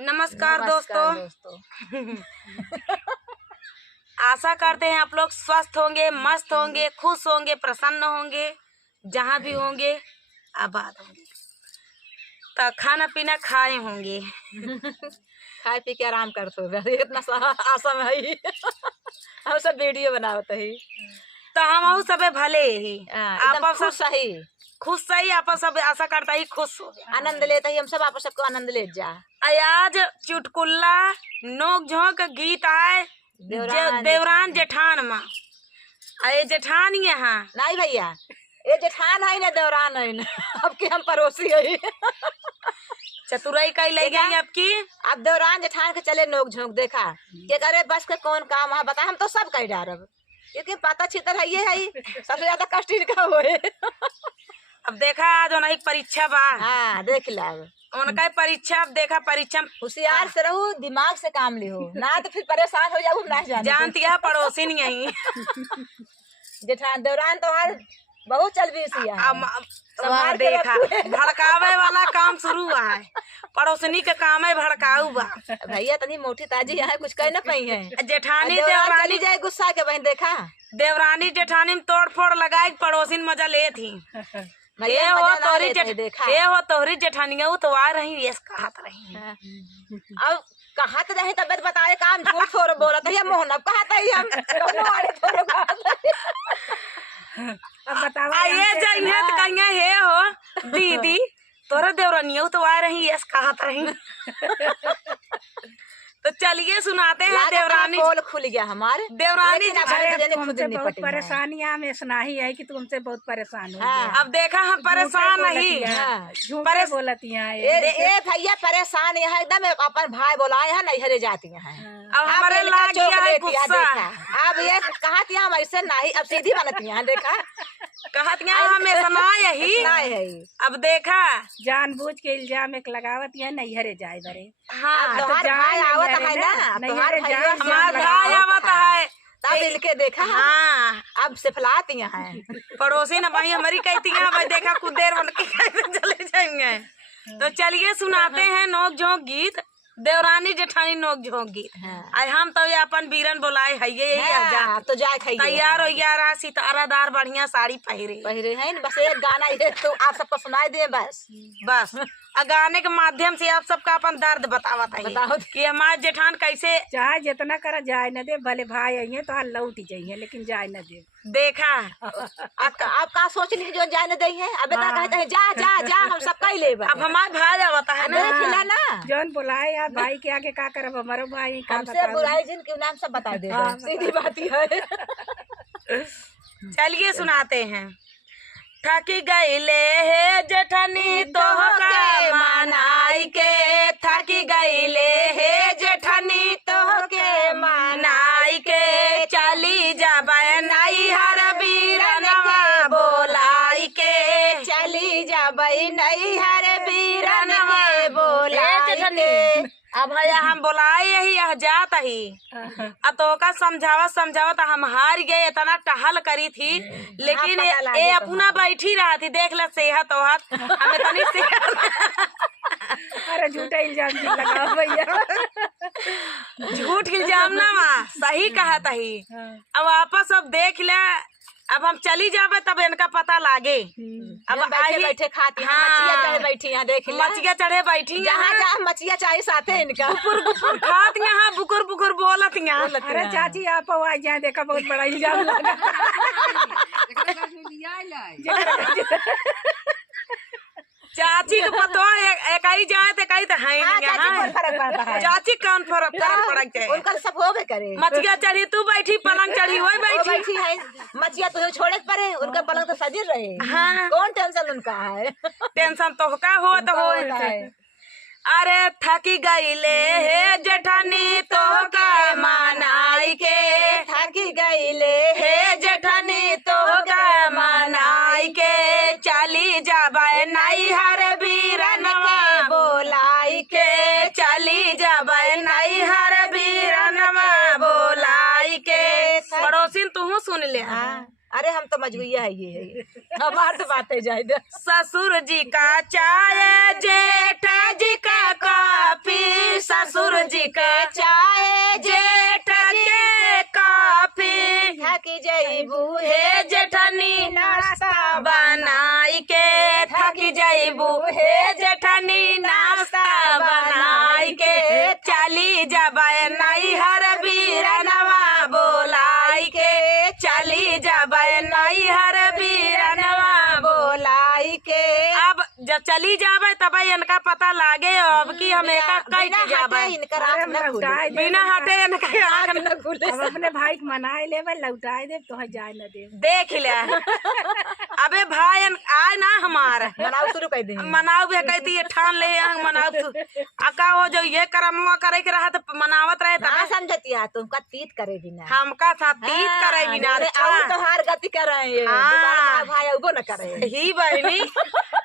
नमस्कार दोस्तों। आशा करते हैं आप लोग स्वस्थ होंगे, मस्त होंगे, खुश होंगे, प्रसन्न होंगे, जहाँ भी होंगे आबाद होंगे। तो खाना पीना खाए होंगे। खाए पी के आराम करते हो इतना आशा में है। हम सब वीडियो बनावत है तो हम सबे भले ही आप खुश सही खुश सही आप सब आशा करता ही खुश हो गया, आनंद लेता ही हम सब आप सबको आनंद ले जा। आज चुटकुल्ला नोक झोंक गीत आए देवरान जेठान माँ। अरे जेठान यहाँ नहीं भैया, ये जेठान है ना देवरान है ना, अब के हम पड़ोसी है। चतुराई कई ले गई आपकी। अब देवरान जेठान के चले नोक झोंक देखा के करे बस के कौन काम है बता, हम तो सब कह डारब क्योंकि पता छितर है ये है सबसे ज्यादा कष्ट इनका होए। अब देखा आज उन्हें परीक्षा बा। हाँ देख ला उनका परीक्षा, अब देखा परीक्षा होशियार से रहो, दिमाग से काम लिहो ना तो फिर परेशान हो जाओ ना जानती है पड़ोसी नहीं यही। जेठान देवरान तो हर बहुत चल भी देखा भड़कावे वाला काम शुरू हुआ है, पड़ोसनी का काम है भड़काऊ बा। भैया तनी मोटी ताजी यहाँ कुछ कह न पाई है। जेठानी देवरानी जाए गुस्सा के बहन देखा देवरानी जेठानी में तोड़ फोड़ लगाए पड़ोसी मजा ले थी। ये हो तोहरी जेठानिया वो तो आ रही ये कहत रही। अब कहत रही तबियत बताए काम झूठ थोड़ा बोलत है मोहन, अब कहत है हम दोनों वाले थोड़ा कहत है। अब बताओ ये जाइए तो कहिए हे हो दीदी तोरा देवरानिया तो आ रही ये कहत रही। तो चलिए सुनाते हैं देवरानी। बोल खुल गया हमारे देवरानी बहुत परेशानी हमें सुनाही है कि तुमसे बहुत परेशान हो। अब देखा हम परेशान नहीं झूठे बोलती हैं ये भैया परेशान यहाँ एकदम अपन भाई बोलाए है नहीं हरे जाती है। अब हमारे लाग गया है गुस्सा। अब ये कहती हम ऐसे नहीं, अब सीधी बनती है देखा कहती हमें सुना यही है। अब देखा जानबूझ के इल्जाम एक लगावत है नहीं हरे जाए बरे। हाँ तो भाई आवत है ना, हमारा भाई आवत है तब इनके देखा। हाँ अब सिफलाती हैं पड़ोसी ना भाई हमारी कहती है भाई देखा कुछ देर बन के कैसे चले जाएंगे। तो चलिए सुनाते हैं नोक झोंक गीत, देवरानी जेठानी नोक झोंक गीत। आज हम तो ये अपन बीरन बोलाए है ये तो जाए खाइए तैयार हो यार सितारादार बढ़िया साड़ी पहरे हैं। बस एक गाना ये तो आप सबको सुनाई दे बस गाने के माध्यम से आप सबका अपन दर्द बतावत है कि हमारे जेठान कैसे चाहे जितना करा जाए न दे, भले भाई आइए तो लौट ही जाइए लेकिन जाए न दे। देखा आप का सोच ली जो जाए न दे है। अब कहते हैं जा जा जा हम सब कह ले। अब हमारे भाई आवता है ना जौन बुलाए यार भाई के आगे का करब हमारो भाई हमसे बुलाए जिनके नाम सब बता दे। सीधी बात है। चलिए सुनाते हैं। थकी गईले हे जेठानी तो के मनाई के, थकी गईले हे जेठानी तो के मनाई के, चली जाबे नहीं हर बीरनवा बोलाई के, चली जाबे नहीं हर बीरनवा बोलाई के। अब भैया हम बोलाए यही यह जात ही अब तो का समझावत हम हार गए। इतना टहल करी थी लेकिन ये अपना बैठी रहा थी देख ले सेहत वहत हमें तनी सेहत। अरे झूठा इल्जाम लगाओ भैया, झूठ इल्जाम ना माँ सही कहत ही। अब वापस अब देख ले, अब हम चली जावे तब इनका पता लागे। अब बैठे खाती हैं मछिया चढ़े बैठी हैं देख ले मछिया चढ़े बैठी जहाँ जहाँ मछिया चाहिए साथे इनका बुकुर खात यहाँ बुकुर बुकुर बोलत यहाँ। अरे चाची आप आ जाए देखा बहुत बड़ा इल्जाम लगा। चाची को पता है एक ही जाए तो कहीं तो है चाची कौन फर्क पड़ता है उनका सब होबे करे। मछिया चढ़ी तू बैठी पलंग चढ़ी वही बैठी है मछिया तुझे छोड़े पड़े उनका पलंग तो सजिर रहे। हाँ कौन टेंशन उनका है, टेंशन तो का हो तो हो। अरे थकी गईले हे जेठानी तो का मनाई के, थकी गईले हे जेठानी तो का मनाई के, चली जाबे नहीं हर बीरनवा बोलाई के, चली जाबे नहीं हर बीरनवा बोलाई के। पड़ोसी तू सुन ले। अरे हम तो मजबूरिया है ये है हमार तो बातें जाए। ससुर जी का चाय जेठ जी का कॉफी ससुर जी के चाय जेठ के काफी थकी जईबू हे जेठनी नाश्ता बनाई के थक जाइबू हे जेठनी नाश्ता बनाई के चली जबाए नहीं हर बीरनवा बोलाई के चली जबाए नहीं हर बीरनवा बोलाई के अब जब चली जाबे तब इनका पता लागे अब की हम एक कई के जाबे इनकर आँख न खुले बिना हटे इनका आँख न खुले अब अपने भाई के मनाए लेवे लौटाए दे तो जाए न दे देख ले अबे भाई आए ना हमार मनाओ शुरू कर दी मनाओ भी कहती है ठान ले मनाओ तू अका हो जो ये करमुआ करे के रहा तो मनावत रहे ना तब समझती है तुमका तीत करे बिना हमका साथ तीत करे बिना और तो हार गति कर रहे हैं हाँ। दोबारा भाई उबो न करे ही बहनी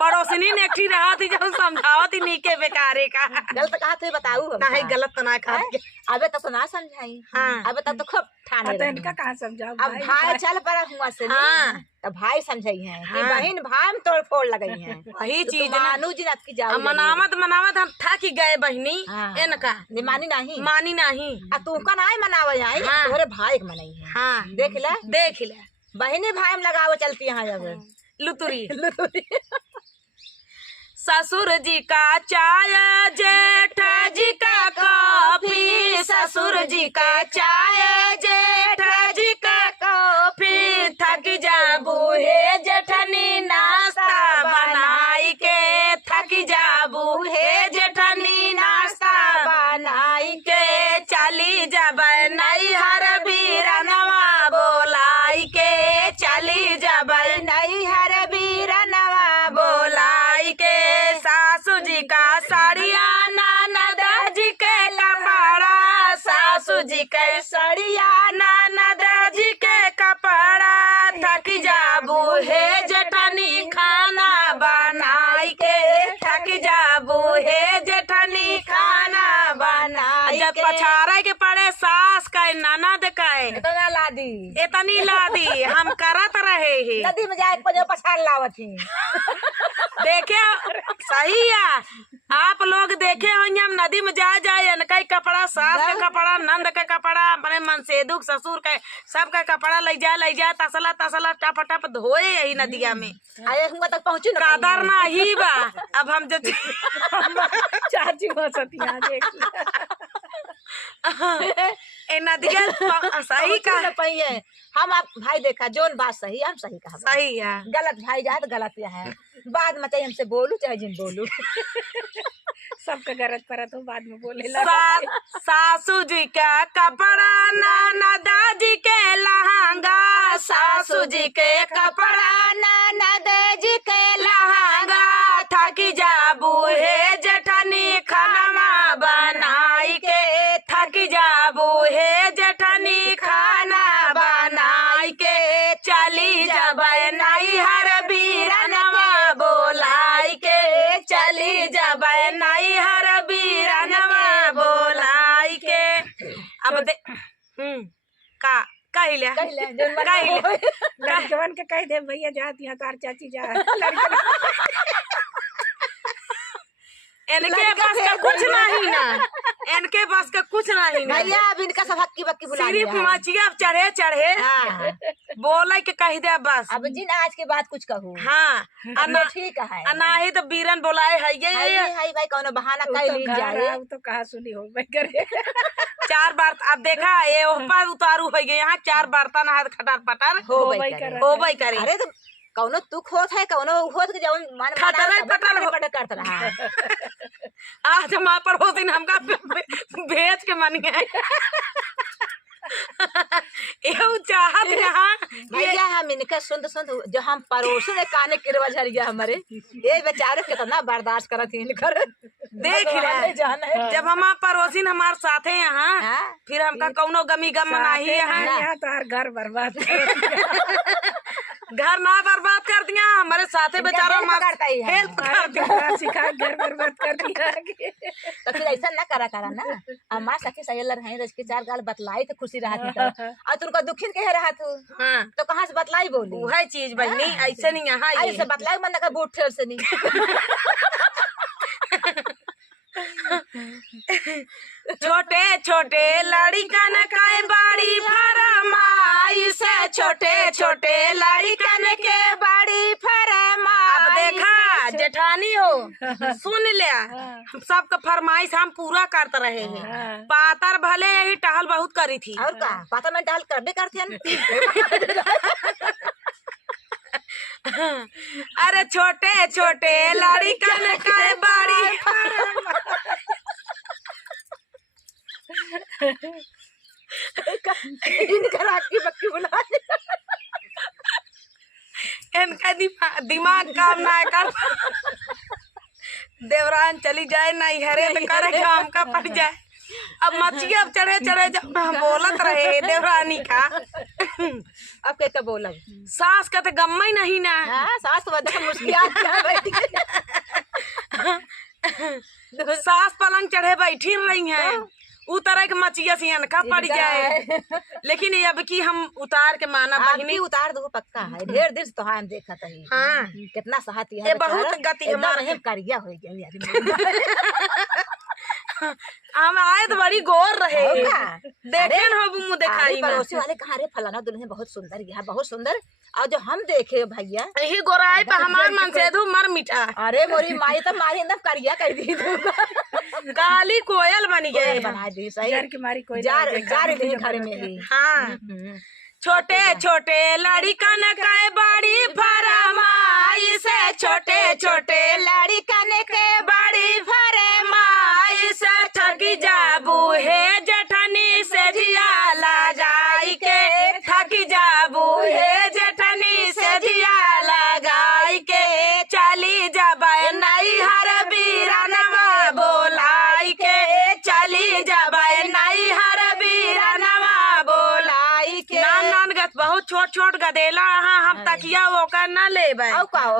पड़ोसनी ने एकठी रहा थी जब समझावत ही नीके बेकारे का गलत कहा थे बताऊ हम नहीं गलत तो ना खा के। अबे तक तो ना समझाई हाँ। अबे तक तो खूब ठाने तो रही। इनका कहाँ समझाओ अब भाई चल पड़ा हुआ से हाँ। तो भाई समझाई है कि हाँ। बहन भाई में तोड़ फोड़ लगई है वही तो चीज तुम ना मानू जी आपकी जाओ अब मनावत मनावत हम थक ही गए बहनी हाँ। इनका ने मानी नहीं मानी नहीं आ तुमका ना मनावे आई हाँ। तोरे भाई के मनाई है हाँ देख ले देख ले बहने भाई में लगावे चलती है अब लुतुरी ससुर जी का चाय जेठ जी का कॉफी ससुर जी का चाय जेठ जी का कॉफी थक जाबू हे जेठनी नाश्ता बनाई के थक जाबू हे जेठनी नाश्ता बनाई के चली जबै नहीं हर बीरनवा बोलाई के चली जबै नहीं हर बीरनवा बोलाई के सासू जी का साड़िया ननद जी के कपड़ा सासू जी के साड़िया ननद जी के कपड़ा थक जाबू हे जेठनी खाना बनाई के थक जाबू हे जेठनी खाना बनाई जब पछाड़े के पड़े सास का ननद का इतना लादी इतनी लादी हम करत रहे ही नदी में जाए पजो पछाड़ लावत ही देखे सही है आप लोग देखे होंगे हम नदी में जाए इनका ही कपड़ा सास का कपड़ा नंद का कपड़ा अपने मनसेदुक ससुर का सबका कपड़ा ले जाए तसला तसला टप टप धोए यही नदिया में आए हुआ तक पहुंची ना कादर ना ही बा अब हम जो चाची हो सतिया देख ए नदिया सही का ना पहिए हम आप भाई देखा जोन बात सही हम सही कहा सही है गलत भाई जाए तो गलत है बाद में चाहे हमसे बोलू चाहे जिन बोलू सबका गरज परत हो बाद में बोले सासू जी का कपड़ा ननद जी के लहंगा सासू जी के कपड़ा ननद जी के लहंगा थक जाबू हे जेठनी खाना बनाई के थक जाबू हे जेठनी खाना बनाई के चली जबै नहीं हर बीरनवा बोलाई के चली जबै नहीं हर बीरनवा बोलाई के अब दे का कहले लड़कवन के कह दे भैया जाती है तार चाची जा इनके पास का कुछ नहीं ना इनके पास का कुछ नहीं ना भैया अब इनका सब हक्की बक्की बुला सिर्फ लिया मचिया चढ़े चढ़े हाँ। बोले के कह दे बस अब जिन आज के बाद कुछ कहूँ हाँ अब ठीक है नहीं तो बीरन बोलाए है ये हाय भाई कौनो बहाना कर ली जाए तो कहा सुनी हो करे चार बार अब देखा ये ऊपर उतारू हो गए यहाँ चार बर्तन हाथ खटर पटर हो भाई भाई कर हो भाई करे अरे तो कौनो तुक होत है कौनो होत के जवन मान खतरे पटर पटर करत रहा आज हमारे पड़ोसी ने हमका भेज के मन गए ये चाहत यहाँ भैया हम इनका सुन जो हम पड़ोसी ने काने किरवा झरिया हमारे ये बेचारे कितना बर्दाश्त करत इनकर देख ले जब हमारे पड़ोसी ने हमारे साथे यहाँ हाँ? फिर हमका कौनो गमी गम मनाही यहाँ तो हर घर बर्बाद घर ना बर्बाद कर दिया हमारे साथे बेचारा करता ही है हेल्प कर दिया सिखा घर बर्बाद कर दिया तो फिर ऐसा ना करा ना हमार सखी सहेलर हैं रज के चार गाल बतलाई तो खुशी रहा थी तो और तुमको दुखिन कह रहा तू हाँ तो कहाँ से बतलाई बोली वह चीज बहनी ऐसे नहीं यहाँ ऐसे बतलाई मन का बूट ठेर से नहीं छोटे छोटे लड़कन के बड़ी फरमाइश, छोटे छोटे लड़कन के बड़ी फरमाइश। अब देखा जेठानी हो, सुन लिया, हम सबका फरमाइश हम पूरा करते रहे हैं। पातर भले यही टहल बहुत करी थी, और का पाता में टहल करबे करते हैं। अरे छोटे छोटे लड़कन के बड़ी इनका की बक्की बुला इनका दिमाग काम ना कर। देवरान चली जाए नहीं हरे तो करे काम का पड़ जाए। अब मच्छी अब चढ़े चढ़े जब हम बोलत रहे देवरानी का। अब कैसे बोला सास का तो गम्मा ही नहीं ना। हाँ, सास तो बड़ा मुश्किल सास पलंग चढ़े बैठी रही हैं, उतर के मचिया से अनका पड़ जाए। लेकिन अब की हम उतार के माना बहिनी उतार दो पक्का है। ढेर दिन से तो हम देखा था हाँ कितना सहाती ये है। बहुत गति हमारे करिया हो गया। हम आए तो बड़ी गौर रहे देखे न हो मुँह दिखाई में। पड़ोसी वाले कहा रे फलाना दुल्हन बहुत सुंदर, यह बहुत सुंदर। और जो हम देखे भैया यही गोराई पे हमार मन से धू मर मिटा। अरे मोरी माई तो मारी एकदम करिया कर दी काली कोयल बनी गए बना दी सही। जार की मारी कोई जार दिन घर में ही। हाँ छोटे छोटे लड़कन के बड़ी फरमाइश, छोटे छोटे लड़कन के बड़ी फरमाइश। थकी जाबू हे जेठनी से जिया ला जाई के, थकी जाबू हे जेठनी से जिया लगाई के। चली जाबे नहीं हर बीरनवा बोलाई के, चली जाबे नहीं हर बीरनवा बोलाई के। नान गत बहुत छोट छोट गदेला हम तकिया वो का न लेबे।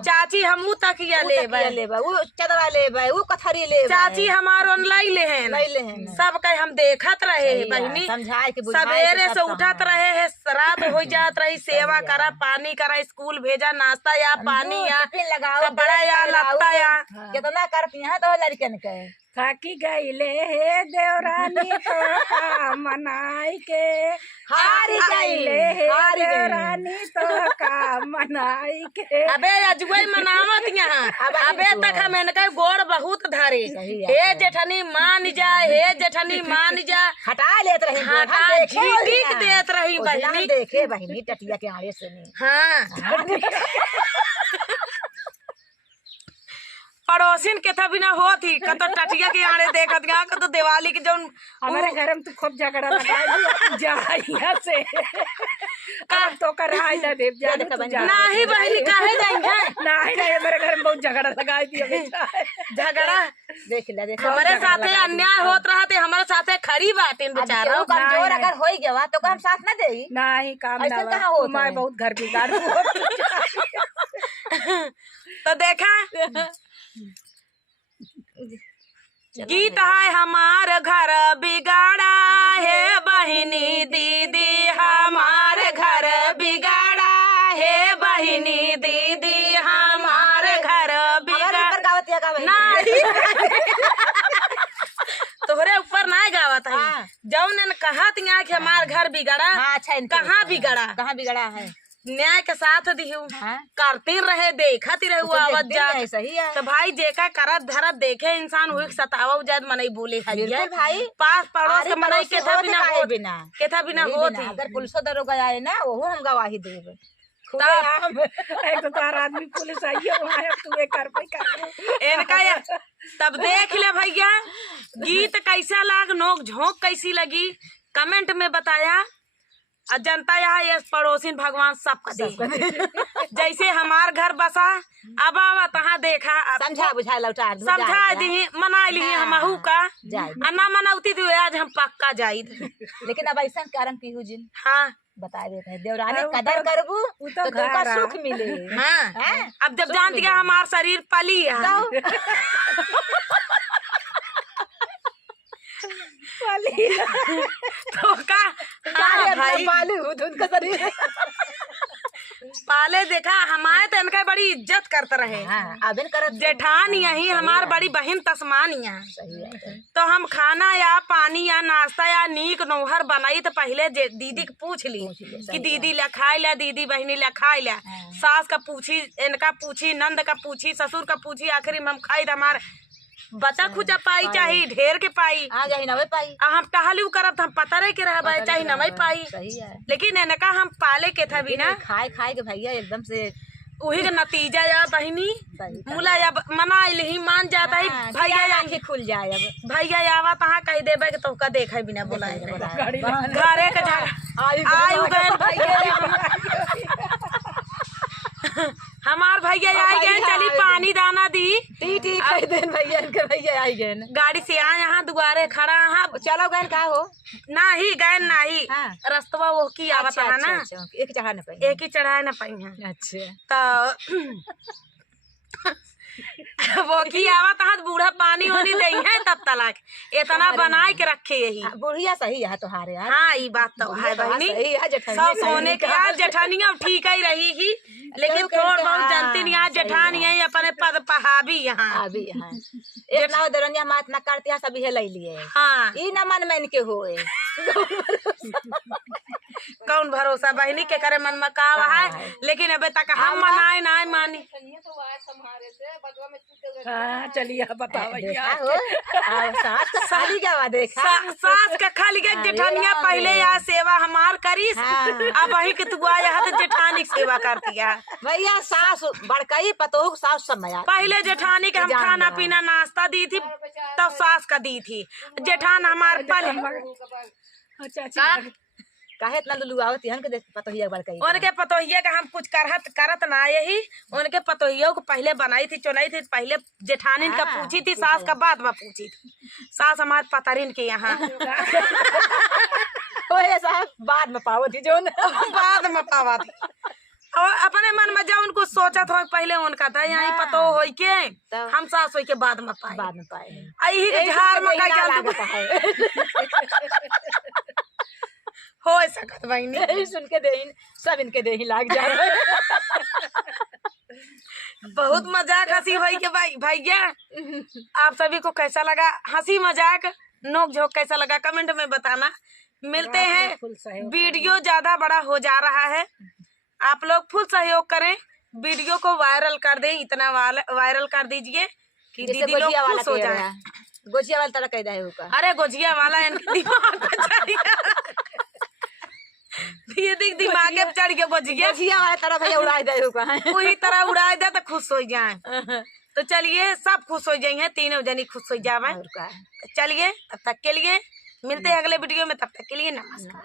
चाची हमू तकिया लेबे, वो चदरा लेबे, वो कथरी लेबे। चाची हमार ऑनलाइन ले हैं सब कहीं हम देखत रहे बहनी। सवेरे से उठत रहे है, रात हो जात रही, सेवा करा, पानी करा, स्कूल भेजा, नाश्ता या पानी या कपड़ा या लत्ता या कितना करती है तो लड़कन के। थाकी गईले हे देवरानी तो मनाई के, हारी गईले हे देवरानी तो का मनाई के। अबे अजुए मनावत यहाँ अबे तक हम इनके गोड़ बहुत धरे। हे जेठनी मान जा, हे जेठनी मान जा, हटा लेत रही, हटा झीटिक देत रही बहनी। देखे बहनी टटिया के आड़े से नहीं। हाँ पड़ोसिन के था बिना होती कतो टटिया के आड़े देखत गया कतो दिवाली के जौन हमारे घर में तो खूब झगड़ा लगा जा यहाँ से। अब तो कर रहा है देव जाने तो नहीं बहनी काहे जाएंगे। नहीं मेरे घर में बहुत झगड़ा लगा दिया। झगड़ा देख ले हमारे साथे अन्याय होत रहा थे, हमारे साथे खड़ी बातें बेचारा। कमजोर अगर हो गया तो हम साथ न दे। नहीं काम ना हो, मैं बहुत घर बिगाड़। तो देखा गीत है हमार घर बिगाड़ा है बहिनी दीदी, हमार घर बिगाड़ा है बहिनी दीदी, हमार घर बिगाड़ा। नहीं तोहरे ऊपर ना गावत है जौन कहत यहाँ कि हमार घर बिगड़ा। कहाँ बिगड़ा, कहाँ बिगड़ा है? न्याय के साथ दिहू करती रहे, देखती रहे वो आवत जा। सही है तो भाई जेका करत धरत देखे इंसान हुई सतावा उजाद मनई बोले है भाई। पास पड़ोस के मनई के था बिना हो बिना केथा बिना होत ही। अगर पुलिस दरोगा आए ना वो हम गवाही देबे। एक तो तार आदमी पुलिस आई है वहाँ तू एक कर पे कर इनका या तब देख ले भैया गीत कैसा लाग, नोक झोंक कैसी लगी कमेंट में बताया। और जनता यहाँ ये पड़ोसिन भगवान सबका दे। जैसे हमार घर बसा अब आवा तहाँ देखा समझा बुझा लौटा समझा दी मना ली हमहू का ना मनाउती थी आज हम पक्का जाई। लेकिन अब ऐसा कारण पीहू जिन हाँ बता देते हैं देवरानी कदर करबू तो तुमका सुख मिले। हाँ अब जब जान दिया हमार शरीर पली तो का भाई मालूम उनका शरीर पाले देखा हमारे तो इनका बड़ी इज्जत करते रहे। हाँ अबिन करत जेठान यही हमार बड़ी बहन तस्मानिया। सही है। तो हम खाना या पानी या नाश्ता या नीक नौहर बनाई तो पहले दीदी के पूछ ली कि दीदी ला खाई ला, दीदी बहनी ला खाई ला। सास का पूछी, इनका पूछी, नंद का पूछी, ससुर का पूछी, आखिरी में हम खाई तो हमारे बचा खुचा पाई चाहिए ढेर के पाई आ जाही नवे पाई हम टहलू करब हम पता रहे के रह चाहे नवई पाई। सही है। लेकिन इनका हम पाले के था भी ना खाए खाए के भैया एकदम से वही का नतीजा या बहनी सही मुला या मना ही मान जाता है। भैया या आंखें खुल जाए अब भैया आवा तहाँ कह देबे कि तो देखे बिना बुलाए घरे के आयु गए भैया हमार भैया आई गए चली पानी दाना दी टी कह देन भैया इनके भैया आई गए गाड़ी से आए यहाँ दुआरे खड़ा हाँ चलो गए का हो नाही गए नाही हाँ। रस्तवा वो की आवत अच्छा, है ना अच्छा, एक चढ़ा न पाई एक ही चढ़ाए ना पाई हैं अच्छा तो वो की आवत हाथ बूढ़ा पानी होनी दे है तब तलाक इतना बनाए के रखे यही बुढ़िया सही है तुम्हारे यार। हाँ ये बात तो है बहनी सही है जेठानी सब सोने के यार जेठानिया ठीक ही रही ही लेकिन थोड़ बहुत जानती नहीं यहाँ जेठान यही अपने पद पहावी यहाँ अभी हाँ एक ना दरनिया मात ना करती है सभी है ले लिए हाँ ई ना मन में इनके होए कौन भरोसा बहनी के करे मन में का है लेकिन अबे तक हम मनाए ना मानी हाँ चलिए आप बताओ भैया। देखा हो सास का खाली क्या देखा सास का खाली के जेठानिया पहले यहाँ सेवा हमार करीस अब वही के तू आया है तो जेठानी की सेवा करती है भैया सास बड़कई पतोह सास समय पहले जेठानी के हम खाना पीना नाश्ता दी थी तब सास का दी थी जेठान हमार पहले अच्छा काहे इतना लुलु आवत हन के देख पतोहिया बड़कई उनके पतोहिया का हम कुछ करत ना यही उनके पतोहियों को पहले बनाई थी चुनाई थी पहले जेठानिन का पूछी थी सास का बाद में पूछी थी सास हमारे पतरिन के यहाँ ओए साहब बाद में पावो थी जो बाद में पावा थी और अपने मन में जब उनको सोचा था पहले उनका था यहाँ पतो हो के हम सास हो के बाद में पाए यही झाड़ में हो सकत बहनी सुन के देहिन सब इनके देही लाग जा बहुत मजाक हंसी हुई के भाई भैया आप सभी को कैसा लगा हंसी मजाक नोक झोंक कैसा लगा कमेंट में बताना। मिलते हैं वीडियो ज्यादा बड़ा हो जा रहा है आप लोग फुल सहयोग करें वीडियो को वायरल कर दें इतना वायरल कर दीजिए कि दीदी लोग खुश हो जाए। गोजिया वाला तरह कह रहा है अरे गोजिया वाला इनके दिमाग पे चढ़ गया ये देख दिमाग पे चढ़ गया गोजिया वाला तरह भैया उड़ा दे वही तरह उड़ा दे तो खुश हो जाए। तो चलिए सब खुश हो जाएंगे तीनों जनी खुश हो जावे। चलिए तब तक के लिए मिलते हैं अगले वीडियो में तब तक के लिए नमस्कार।